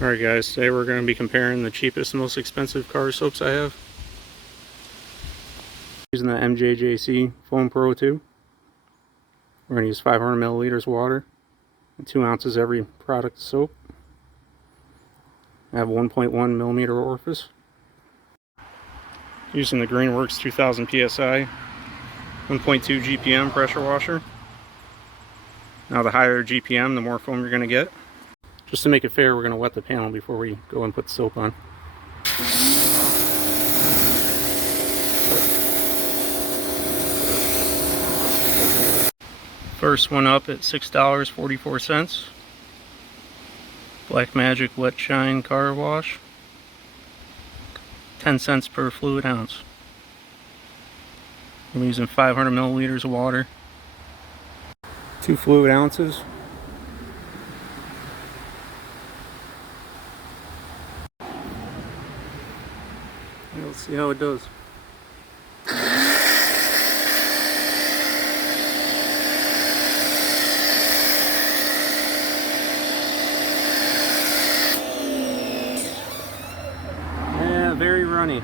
Alright guys, today we're going to be comparing the cheapest and most expensive car soaps I have. Using the MJJC Foam Pro 2. We're going to use 500 milliliters water and 2 ounces every product of soap. I have 1.1 millimeter orifice. Using the Greenworks 2000 PSI 1.2 GPM pressure washer. Now the higher GPM, the more foam you're going to get. Just to make it fair, we're going to wet the panel before we go and put the soap on. First one up at $6.44. Black Magic Wet Shine Car Wash. 10 cents per fluid ounce. I'm using 500 milliliters of water. 2 fluid ounces. Let's see how it does. Yeah, very runny.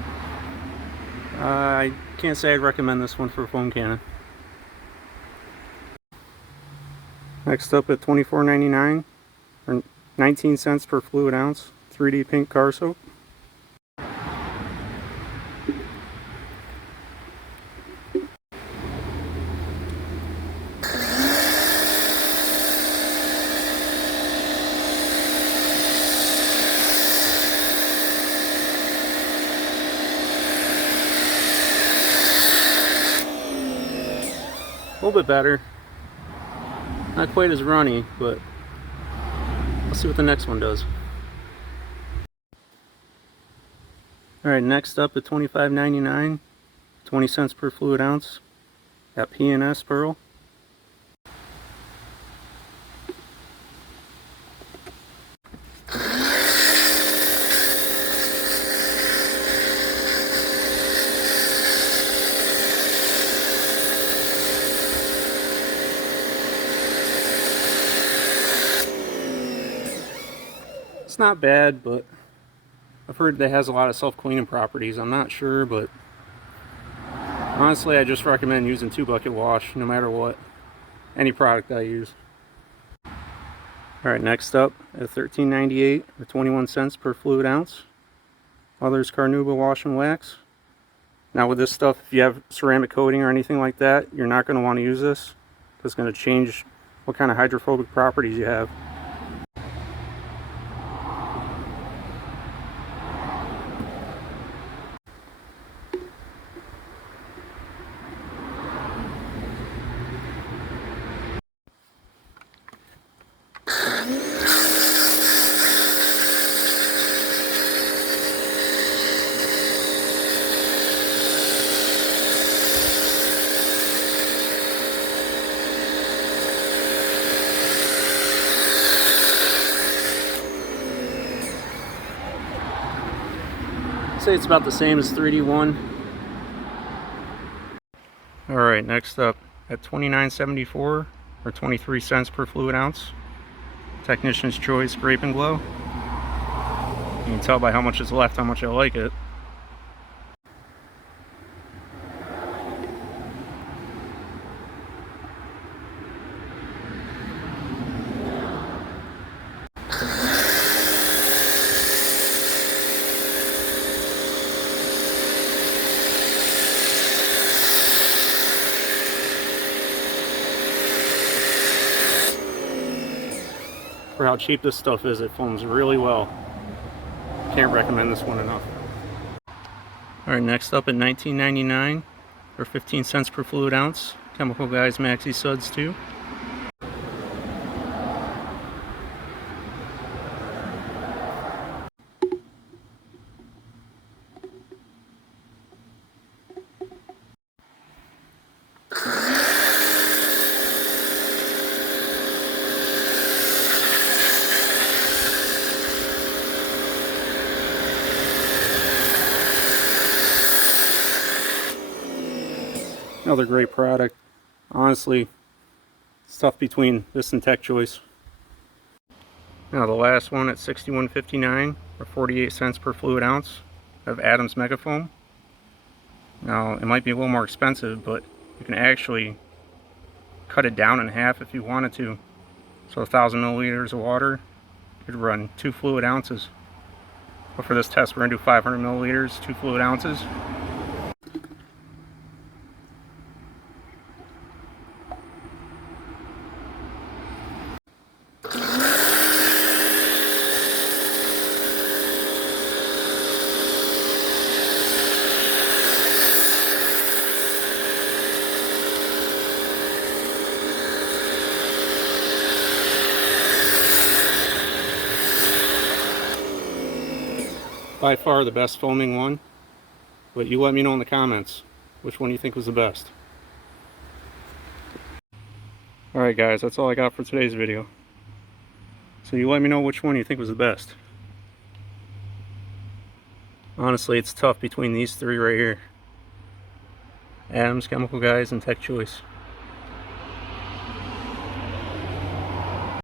I can't say I'd recommend this one for a foam cannon. Next up at $24.99 or 19 cents per fluid ounce, 3D pink car soap. A little bit better. Not quite as runny, but let's see what the next one does. Alright, next up at $25.99, 20 cents per fluid ounce, got P&S Pearl. It's not bad, but I've heard that it has a lot of self-cleaning properties. I'm not sure, but honestly I just recommend using 2-bucket wash no matter what, any product I use. Alright, next up at $13.98 or 21 cents per fluid ounce, Others Carnauba Wash and Wax. Now with this stuff, if you have ceramic coating or anything like that, you're not going to want to use this because it's going to change what kind of hydrophobic properties you have. I'd say it's about the same as 3D1. Alright, next up at $29.74 or 23 cents per fluid ounce, Technician's Choice Grape and Glow. You can tell by how much is left how much I like it. For how cheap this stuff is, it foams really well. Can't recommend this one enough. Alright, next up at $19.99 or 15 cents per fluid ounce, Chemical Guys Maxi Suds 2. Another great product. Honestly, it's tough between this and Tech Choice. Now the last one at $61.59 or 48 cents per fluid ounce of Adams Megafoam. Now it might be a little more expensive, but you can actually cut it down in half if you wanted to. So 1,000 milliliters of water, you'd run 2 fluid ounces. But for this test, we're going to do 500 milliliters, 2 fluid ounces. By far the best foaming one, but you let me know in the comments which one you think was the best. Alright guys, that's all I got for today's video. So you let me know which one you think was the best. Honestly, it's tough between these three right here. Adams, Chemical Guys, and Tech Choice.